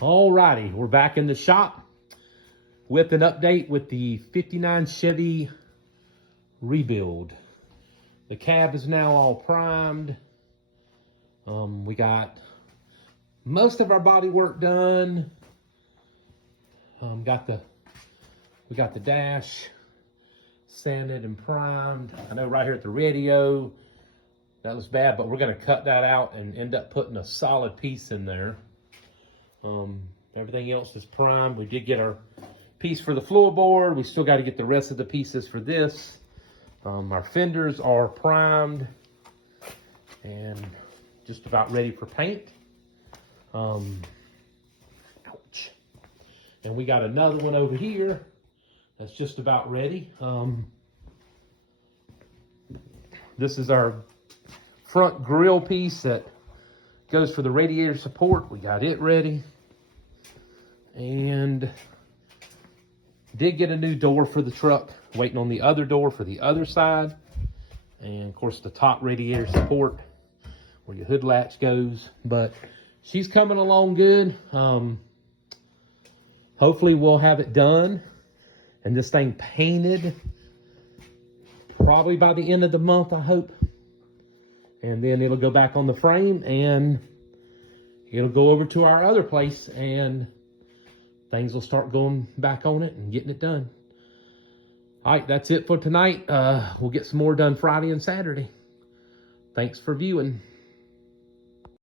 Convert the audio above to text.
Alrighty, we're back in the shop with an update with the 59 Chevy rebuild. The cab is now all primed. We got most of our body work done. We got the dash sanded and primed. I know right here at the radio that was bad, but we're gonna cut that out and end up putting a solid piece in there. Everything else is primed. We did get our piece for the floorboard. We still got to get the rest of the pieces for this. Our fenders are primed and just about ready for paint. Ouch. And we got another one over here that's just about ready. This is our front grille piece that goes for the radiator support. We got it ready. And did get a new door for the truck. Waiting on the other door for the other side. And of course the top radiator support where your hood latch goes. But she's coming along good. Hopefully we'll have it done and this thing painted probably by the end of the month, I hope. And then it'll go back on the frame and it'll go over to our other place and things will start going back on it and getting it done. All right, that's it for tonight. We'll get some more done Friday and Saturday. Thanks for viewing.